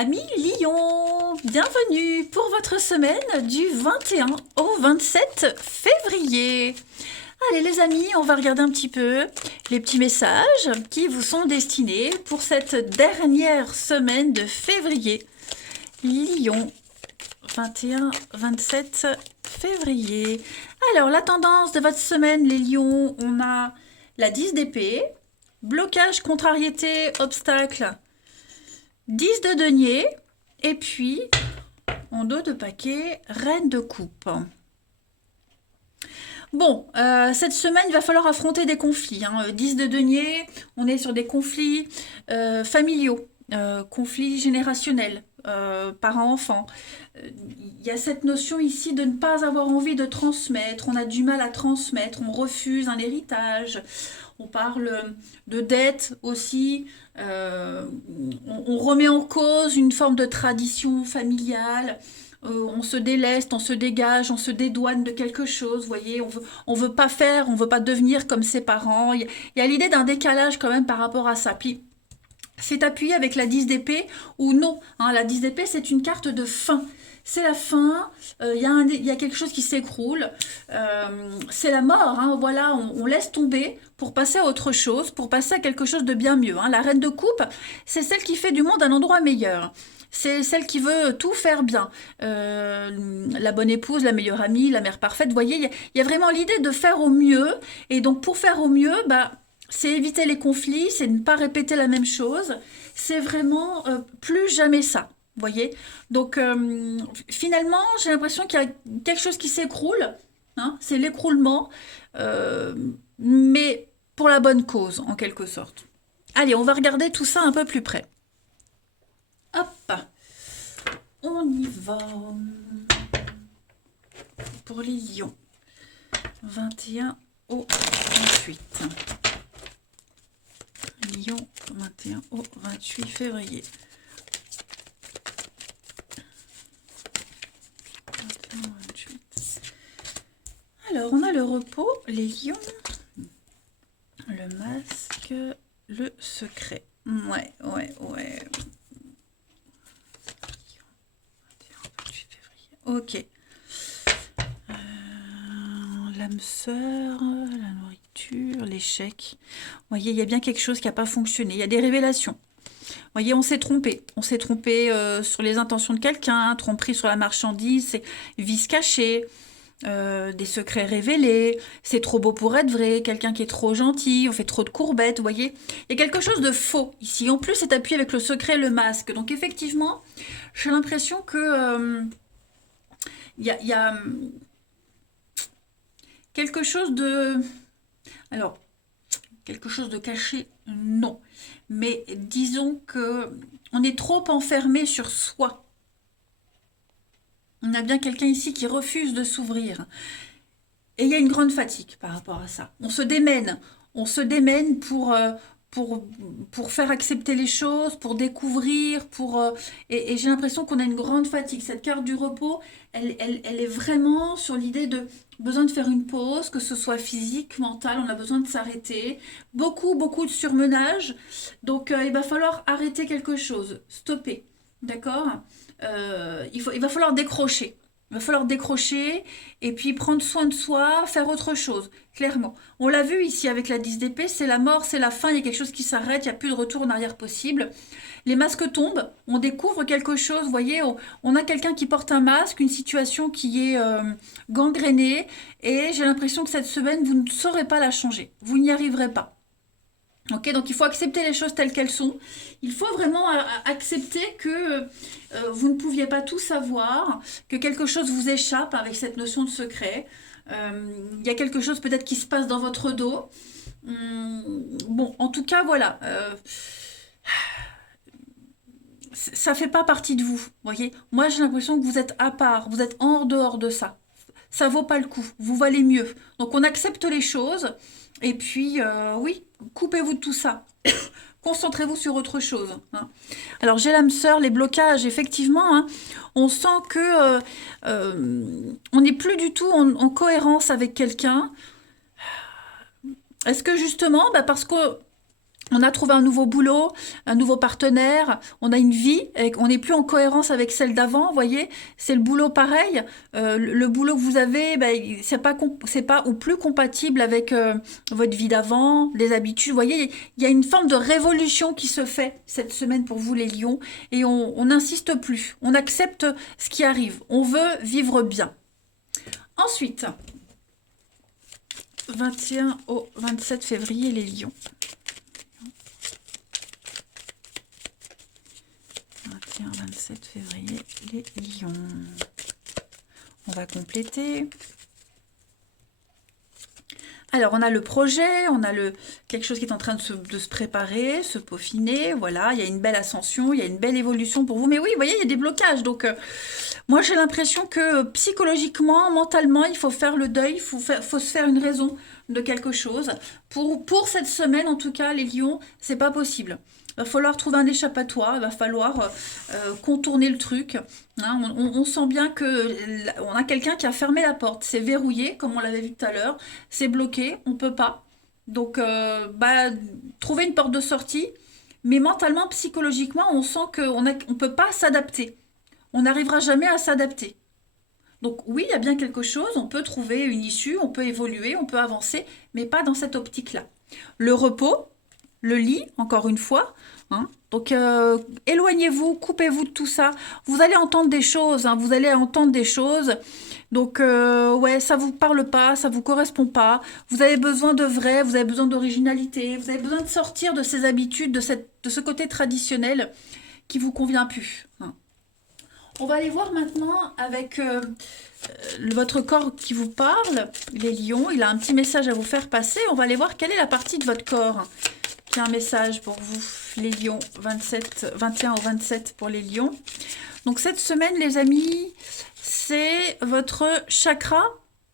Amis Lion, bienvenue pour votre semaine du 21 au 27 février. Allez les amis, on va regarder un petit peu les petits messages qui vous sont destinés pour cette dernière semaine de février. Lion, 21-27 février. Alors la tendance de votre semaine les lions, on a la 10 d'épée, blocage, contrariété, obstacle, 10 de denier, et puis, en dos de paquet, reine de coupe. Bon, cette semaine, il va falloir affronter des conflits. 10 de denier, on est sur des conflits familiaux, conflits générationnels, parents-enfants. Il y a cette notion ici de ne pas avoir envie de transmettre, on a du mal à transmettre, on refuse un héritage. On parle de dette aussi, on remet en cause une forme de tradition familiale, on se déleste, on se dégage, on se dédouane de quelque chose, vous voyez, on veut pas faire, on veut pas devenir comme ses parents, il y a l'idée d'un décalage quand même par rapport à ça. Puis c'est appuyé avec la 10 d'épée ou non, la 10 d'épée c'est une carte de fin. C'est la fin, il y a quelque chose qui s'écroule, c'est la mort, voilà, on laisse tomber pour passer à autre chose, pour passer à quelque chose de bien mieux. La reine de coupe, c'est celle qui fait du monde un endroit meilleur. C'est celle qui veut tout faire bien. La bonne épouse, la meilleure amie, la mère parfaite, vous voyez, il y a vraiment l'idée de faire au mieux. Et donc pour faire au mieux, c'est éviter les conflits, c'est ne pas répéter la même chose. C'est vraiment plus jamais ça. Vous voyez, donc finalement, j'ai l'impression qu'il y a quelque chose qui s'écroule, c'est l'écroulement, mais pour la bonne cause, en quelque sorte. Allez, on va regarder tout ça un peu plus près. Hop, on y va. Pour les lions, 21 au 28. Lion, 21 au 28 février. Alors, on a le repos, les lions, le masque, le secret. Ouais. Ok. L'âme sœur, la nourriture, l'échec. Vous voyez, il y a bien quelque chose qui n'a pas fonctionné. Il y a des révélations. Vous voyez, on s'est trompé. On s'est trompé sur les intentions de quelqu'un, tromperie sur la marchandise, c'est vice caché. Des secrets révélés, c'est trop beau pour être vrai, quelqu'un qui est trop gentil, on fait trop de courbettes, vous voyez. Il y a quelque chose de faux ici. En plus, c'est appuyé avec le secret et le masque. Donc effectivement, j'ai l'impression que il y a quelque chose de... Alors, quelque chose de caché, non. Mais disons que on est trop enfermé sur soi. On a bien quelqu'un ici qui refuse de s'ouvrir. Et il y a une grande fatigue par rapport à ça. On se démène pour faire accepter les choses, pour découvrir, et j'ai l'impression qu'on a une grande fatigue. Cette carte du repos, elle est vraiment sur l'idée de besoin de faire une pause, que ce soit physique, mental, on a besoin de s'arrêter. Beaucoup de surmenage. Donc il va falloir arrêter quelque chose, stopper. D'accord. Il va falloir décrocher. Il va falloir décrocher et puis prendre soin de soi, faire autre chose, clairement. On l'a vu ici avec la 10 d'épée, c'est la mort, c'est la fin, il y a quelque chose qui s'arrête, il n'y a plus de retour en arrière possible. Les masques tombent, on découvre quelque chose, vous voyez, on a quelqu'un qui porte un masque, une situation qui est gangrénée, et j'ai l'impression que cette semaine, vous ne saurez pas la changer, vous n'y arriverez pas. Ok, donc il faut accepter les choses telles qu'elles sont. Il faut vraiment accepter que vous ne pouviez pas tout savoir, que quelque chose vous échappe avec cette notion de secret. Il y a quelque chose peut-être qui se passe dans votre dos. Bon, en tout cas, voilà. Ça fait pas partie de vous, voyez. Moi, j'ai l'impression que vous êtes à part, vous êtes en dehors de ça. Ça vaut pas le coup, vous valez mieux. Donc on accepte les choses, et puis oui, coupez-vous de tout ça. Concentrez-vous sur autre chose. Alors j'ai l'âme sœur, les blocages, effectivement, on sent que on n'est plus du tout en cohérence avec quelqu'un. Est-ce que justement, parce que On a trouvé un nouveau boulot, un nouveau partenaire, on a une vie, on n'est plus en cohérence avec celle d'avant, vous voyez, c'est le boulot pareil, le boulot que vous avez, ben, c'est pas ou plus compatible avec votre vie d'avant, les habitudes, vous voyez, il y a une forme de révolution qui se fait cette semaine pour vous les lions, et on n'insiste plus, on accepte ce qui arrive, on veut vivre bien. Ensuite, 21 au 27 février, les lions. 27 février, les lions. On va compléter. Alors, on a le projet, on a quelque chose qui est en train de se préparer, se peaufiner. Voilà, il y a une belle ascension, il y a une belle évolution pour vous. Mais oui, vous voyez, il y a des blocages. Donc, moi, j'ai l'impression que psychologiquement, mentalement, il faut faire le deuil, faut se faire une raison de quelque chose. Pour cette semaine, en tout cas, les lions, c'est pas possible. Il va falloir trouver un échappatoire, il va falloir contourner le truc. Hein, on sent bien qu'on a quelqu'un qui a fermé la porte. C'est verrouillé, comme on l'avait vu tout à l'heure. C'est bloqué, on ne peut pas. Donc, trouver une porte de sortie. Mais mentalement, psychologiquement, on sent qu'on ne peut pas s'adapter. On n'arrivera jamais à s'adapter. Donc oui, il y a bien quelque chose, on peut trouver une issue, on peut évoluer, on peut avancer, mais pas dans cette optique-là. Le repos, le lit, encore une fois. Hein. Donc, éloignez-vous, coupez-vous de tout ça. Vous allez entendre des choses, hein, vous allez entendre des choses. Donc, ouais, ça vous parle pas, ça vous correspond pas. Vous avez besoin de vrai, vous avez besoin d'originalité, vous avez besoin de sortir de ces habitudes, de ce côté traditionnel qui vous convient plus. Hein. On va aller voir maintenant avec votre corps qui vous parle, les lions. Il a un petit message à vous faire passer. On va aller voir quelle est la partie de votre corps qui a un message pour vous, les lions, 21 au 27 pour les lions. Donc cette semaine, les amis, c'est votre chakra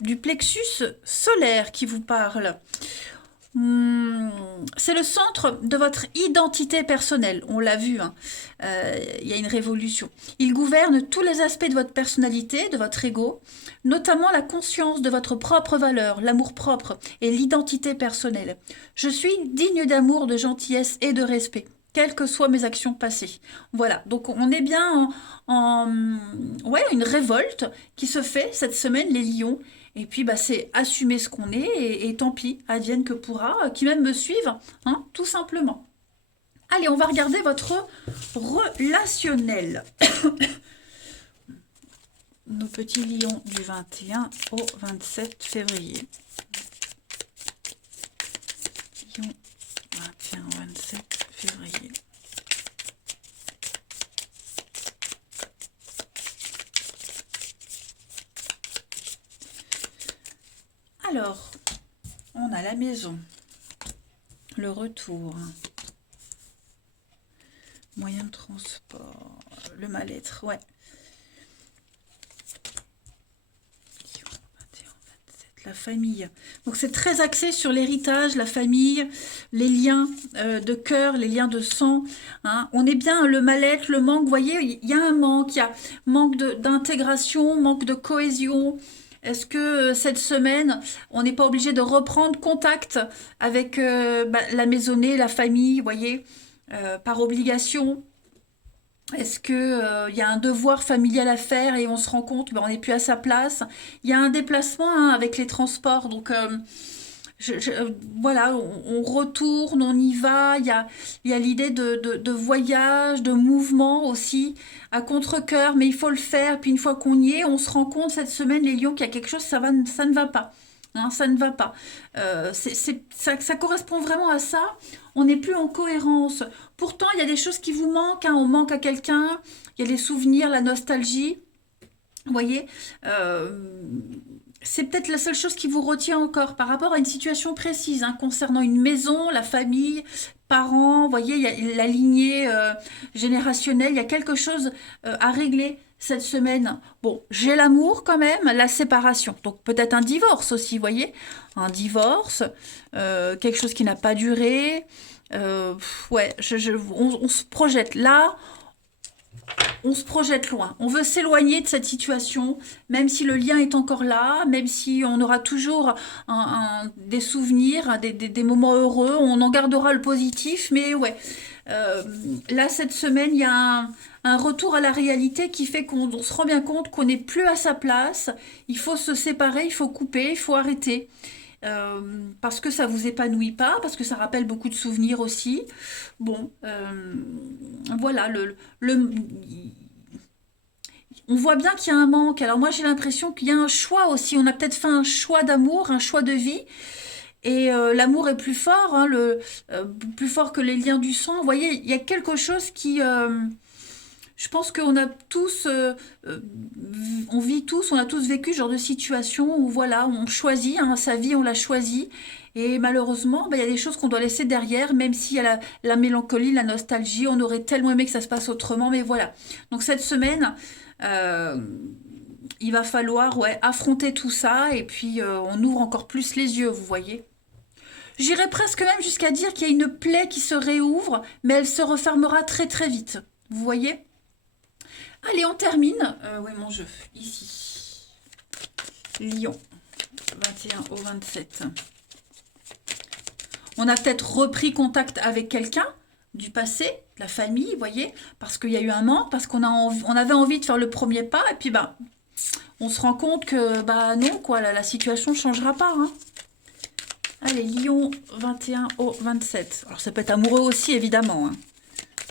du plexus solaire qui vous parle. C'est le centre de votre identité personnelle, on l'a vu, hein. Il y a une révolution. Il gouverne tous les aspects de votre personnalité, de votre ego, notamment la conscience de votre propre valeur, l'amour-propre et l'identité personnelle. Je suis digne d'amour, de gentillesse et de respect, quelles que soient mes actions passées. Voilà, donc on est bien ouais, une révolte qui se fait cette semaine, les lions. Et puis, c'est assumer ce qu'on est et tant pis, advienne que pourra, qui même me suivent, hein, tout simplement. Allez, on va regarder votre relationnel. Nos petits lions du 21 au 27 février. Lions 21 au 27 février. Alors, on a la maison, le retour, moyen de transport, le mal-être, ouais. 21, 27, la famille. Donc c'est très axé sur l'héritage, la famille, les liens de cœur, les liens de sang. Hein. On est bien le mal-être, le manque, vous voyez, il y a un manque, il y a manque d'intégration, manque de cohésion. Est-ce que cette semaine, on n'est pas obligé de reprendre contact avec la maisonnée, la famille, vous voyez, par obligation? Est-ce que y a un devoir familial à faire et on se rend compte on n'est plus à sa place? Il y a un déplacement hein, avec les transports, donc voilà, on retourne, on y va. Il y a l'idée de voyage, de mouvement aussi, à contre-cœur, mais il faut le faire. Puis une fois qu'on y est, on se rend compte cette semaine, les lions, qu'il y a quelque chose, ça ne va pas. Hein, ça ne va pas. Ça correspond vraiment à ça. On n'est plus en cohérence. Pourtant, il y a des choses qui vous manquent. Hein, on manque à quelqu'un. Il y a les souvenirs, la nostalgie. Vous voyez c'est peut-être la seule chose qui vous retient encore par rapport à une situation précise hein, concernant une maison, la famille, parents, vous voyez, il y a la lignée générationnelle, il y a quelque chose à régler cette semaine. Bon, j'ai l'amour quand même, la séparation, donc peut-être un divorce aussi, vous voyez, un divorce, quelque chose qui n'a pas duré, ouais, on se projette là. on se projette loin. On veut s'éloigner de cette situation, même si le lien est encore là, même si on aura toujours des souvenirs, des moments heureux, on en gardera le positif, mais ouais. Euh, Là, cette semaine, il y a un retour à la réalité qui fait qu'on se rend bien compte qu'on n'est plus à sa place. Il faut se séparer, il faut couper, il faut arrêter. Parce que ça vous épanouit pas, parce que ça rappelle beaucoup de souvenirs aussi. Bon, voilà, on voit bien qu'il y a un manque. Alors moi j'ai l'impression qu'il y a un choix aussi. On a peut-être fait un choix d'amour, un choix de vie. Et l'amour est plus fort, hein, plus fort que les liens du sang. Vous voyez, il y a quelque chose qui, je pense qu'on a tous, on vit tous, on a tous vécu ce genre de situation où voilà, on choisit, hein, sa vie, on l'a choisie. Et malheureusement, bah, il y a des choses qu'on doit laisser derrière, même s'il y a la mélancolie, la nostalgie. On aurait tellement aimé que ça se passe autrement, mais voilà. Donc cette semaine, euh, il va falloir ouais, affronter tout ça et puis on ouvre encore plus les yeux, vous voyez. J'irais presque même jusqu'à dire qu'il y a une plaie qui se réouvre, mais elle se refermera très très vite. Vous voyez? Allez, on termine. Où est mon jeu? Ici. Lion. 21 au 27. On a peut-être repris contact avec quelqu'un du passé, de la famille, vous voyez, parce qu'il y a eu un manque, parce on avait envie de faire le premier pas, et puis bah, on se rend compte que bah non, quoi, la situation ne changera pas. Hein. Allez, Lion 21 au 27. Alors ça peut être amoureux aussi, évidemment. Hein.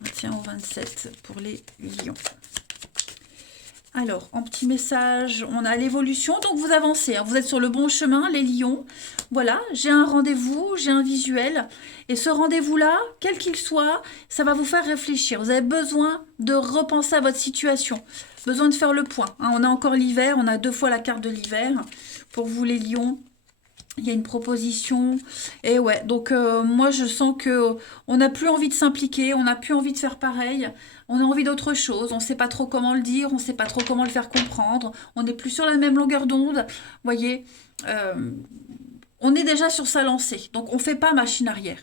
21 au 27 pour les lions. Alors, en petit message, on a l'évolution. Donc, vous avancez. Hein. Vous êtes sur le bon chemin, les lions. Voilà, j'ai un rendez-vous, j'ai un visuel. Et ce rendez-vous-là, quel qu'il soit, ça va vous faire réfléchir. Vous avez besoin de repenser à votre situation. Besoin de faire le point. Hein. On a encore l'hiver. On a 2 fois la carte de l'hiver. Pour vous, les lions. Il y a une proposition. Et ouais, donc moi je sens que on n'a plus envie de s'impliquer, on n'a plus envie de faire pareil, on a envie d'autre chose, on ne sait pas trop comment le dire, on ne sait pas trop comment le faire comprendre, on n'est plus sur la même longueur d'onde, vous voyez, euh, on est déjà sur sa lancée, donc on ne fait pas machine arrière,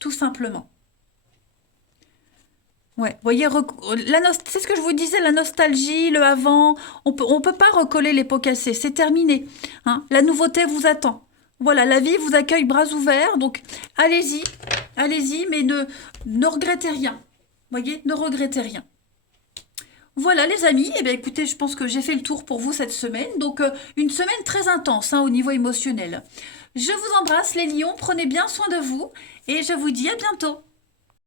tout simplement. Ouais, vous voyez, c'est ce que je vous disais, la nostalgie, le avant, on peut pas recoller les pots cassés, c'est terminé. Hein. La nouveauté vous attend. Voilà, la vie vous accueille bras ouverts, donc allez-y, allez-y, mais ne regrettez rien. Voyez, ne regrettez rien. Voilà les amis, eh bien, écoutez, je pense que j'ai fait le tour pour vous cette semaine, donc une semaine très intense hein, au niveau émotionnel. Je vous embrasse les lions, prenez bien soin de vous et je vous dis à bientôt.